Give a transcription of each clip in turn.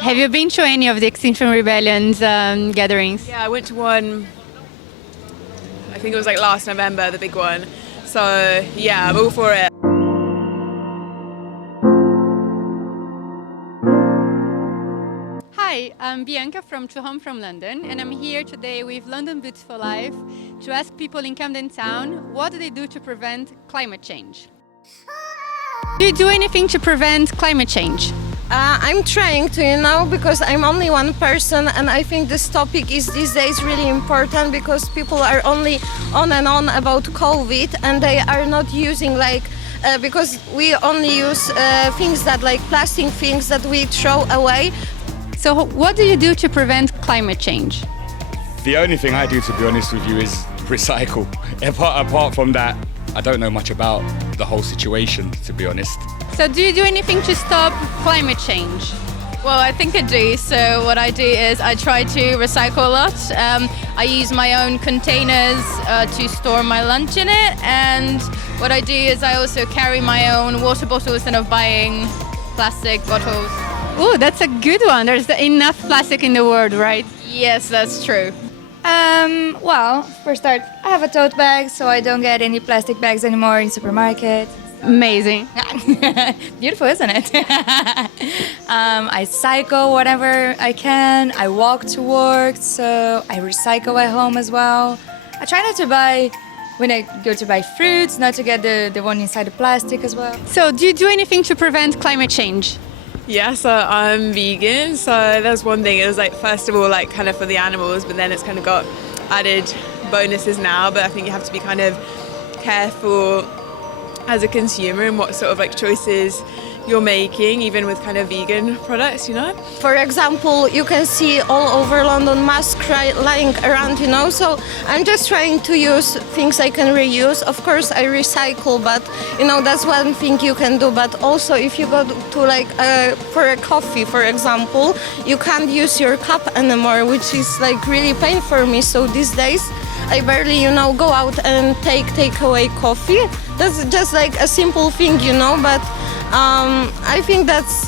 Have you been to any of the Extinction Rebellion's gatherings? Yeah, I went to one, I think it was like last November, the big one. So yeah, I'm all for it. Hi, I'm Bianca from True Home from London, and I'm here today with London Boots for Life to ask people in Camden Town what do they do to prevent climate change. Do you do anything to prevent climate change? I'm trying to, because I'm only one person, and I think this topic is these days really important because people are only on and on about COVID, and they are not using because we only use things that like plastic things that we throw away. So what do you do to prevent climate change? The only thing I do, to be honest with you, is recycle. Apart from that, I don't know much about the whole situation, to be honest. So do you do anything to stop climate change? Well, I think I do. So what I do is I try to recycle a lot. I use my own containers to store my lunch in it. And what I do is I also carry my own water bottles instead of buying plastic bottles. Oh, that's a good one. There's enough plastic in the world, right? Yes, that's true. Well, for start, I have a tote bag, so I don't get any plastic bags anymore in supermarket. Amazing. Beautiful, isn't it? I cycle whatever I can. I walk to work, so I recycle at home as well. I try not to buy, when I go to buy fruits, not to get the one inside the plastic as well. So do you do anything to prevent climate change? Yeah, so I'm vegan, so there's one thing, it was like first of all like kind of for the animals, but then it's kind of got added bonuses now, but I think you have to be kind of careful as a consumer and what sort of like choices you're making, even with kind of vegan products, For example, you can see all over London masks lying around, so I'm just trying to use things I can reuse. Of course, I recycle, but that's one thing you can do. But also, if you go to for a coffee, for example, you can't use your cup anymore, which is like really pain for me. So these days, I barely, go out and take away coffee. That's just like a simple thing, but I think that's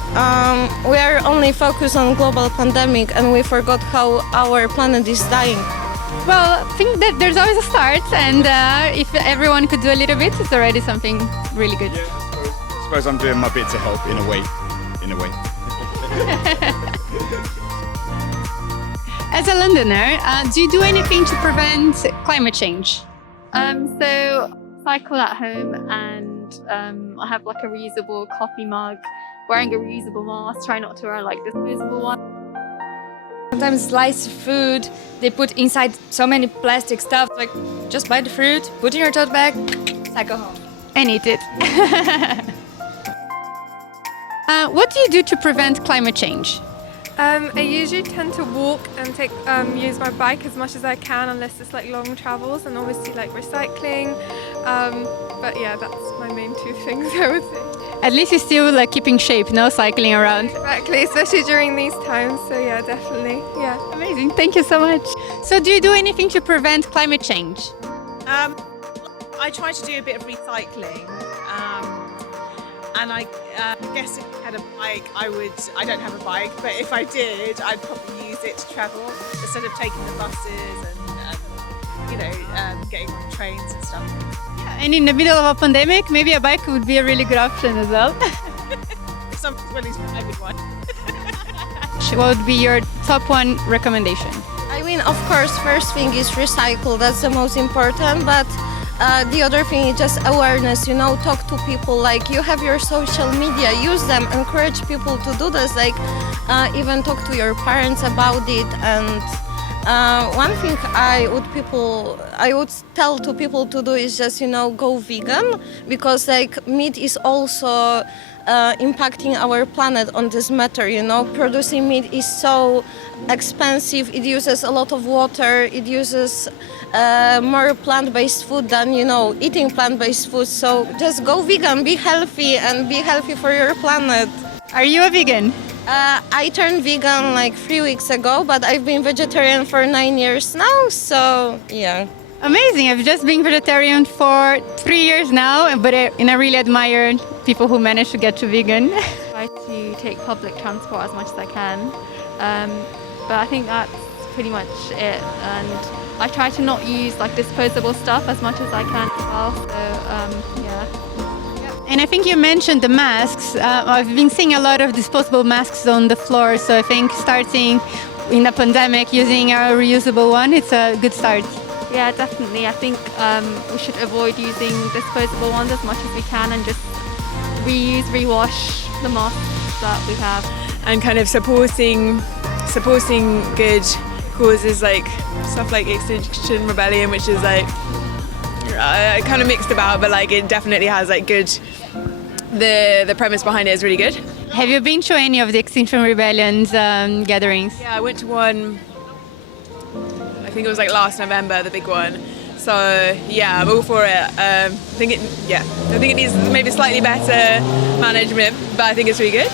we are only focused on global pandemic and we forgot how our planet is dying. Well, I think that there's always a start, and if everyone could do a little bit, it's already something really good. Yeah, I suppose I'm doing my bit to help in a way. As a Londoner, do you do anything to prevent climate change? So cycle at home, and I have like a reusable coffee mug, wearing a reusable mask, try not to wear like disposable one. Sometimes sliced food, they put inside so many plastic stuff, like just buy the fruit, put in your tote bag, cycle home. And eat it. What do you do to prevent climate change? I usually tend to walk and use my bike as much as I can, unless it's like long travels, and obviously like recycling. But yeah, that's my main two things I would say. At least you're still like keeping shape, no cycling around. Exactly, especially during these times. So yeah, definitely, yeah. Amazing, thank you so much. So do you do anything to prevent climate change? I try to do a bit of recycling. And I guess if I had a bike, I don't have a bike, but if I did, I'd probably use it to travel instead of taking the buses and, getting on trains and stuff. Yeah, and in the middle of a pandemic, maybe a bike would be a really good option as well. If someone's willing to drive with one. What would be your top one recommendation? I mean, of course, first thing is recycle. That's the most important, but the other thing is just awareness, talk to people, like you have your social media, use them, encourage people to do this, even talk to your parents about it. And one thing I would tell to people to do is just, go vegan, because meat is also impacting our planet on this matter, Producing meat is so expensive, it uses a lot of water, it uses more plant-based food than, eating plant-based food. So just go vegan, be healthy, and be healthy for your planet. Are you a vegan? I turned vegan 3 weeks ago, but I've been vegetarian for 9 years now, so yeah. Amazing. I've just been vegetarian for 3 years now, but I really admire people who manage to get to vegan. Try to to take public transport as much as I can. But I think that's pretty much it. And I try to not use like disposable stuff as much as I can as well. So yeah. And I think you mentioned the masks. I've been seeing a lot of disposable masks on the floor, so I think starting in the pandemic using a reusable one, it's a good start. Yeah, definitely. I think we should avoid using disposable ones as much as we can and just reuse, rewash the masks that we have. And kind of supporting good causes like stuff like Extinction Rebellion, which is like kind of mixed about, but like it definitely has like good. The premise behind it is really good. Have you been to any of the Extinction Rebellion's gatherings? Yeah, I went to one. I think it was like last November, the big one. So yeah, I'm all for it. I think it needs maybe slightly better management, but I think it's really good.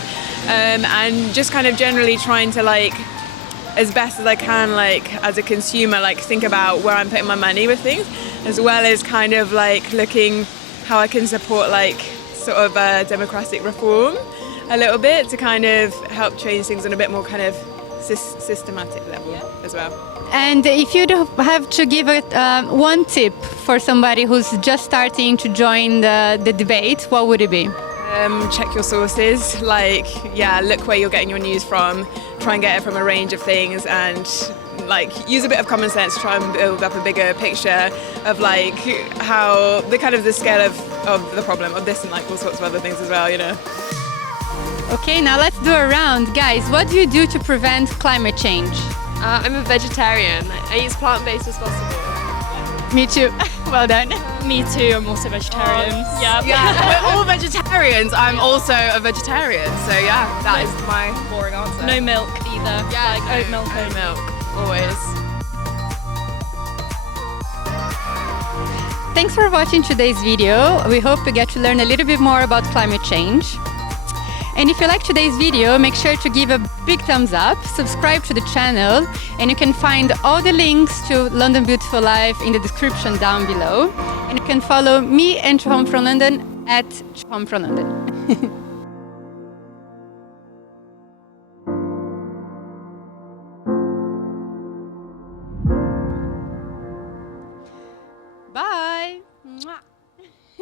And just kind of generally trying to like, as best as I can, like as a consumer, like think about where I'm putting my money with things, as well as kind of like looking how I can support like sort of democratic reform a little bit to kind of help change things on a bit more kind of systematic level as well. And if you'd have to give one tip for somebody who's just starting to join the debate, what would it be? Check your sources, like, yeah, look where you're getting your news from, try and get it from a range of things, and like use a bit of common sense to try and build up a bigger picture of like how the scale of the problem of this and like all sorts of other things as well, you know. Okay, now let's do a round. Guys, what do you do to prevent climate change? I'm a vegetarian. I eat as plant-based as possible. Me too. Well done. Me too, I'm also vegetarian. Yeah, we're all vegetarians. I'm also a vegetarian. So yeah, that is my boring answer. No milk either. Yeah, like oat milk. Oat milk, always. Thanks for watching today's video. We hope you get to learn a little bit more about climate change. And if you like today's video, make sure to give a big thumbs up, subscribe to the channel, and you can find all the links to London Beautiful Life in the description down below. And you can follow me and Home from London at Home from London.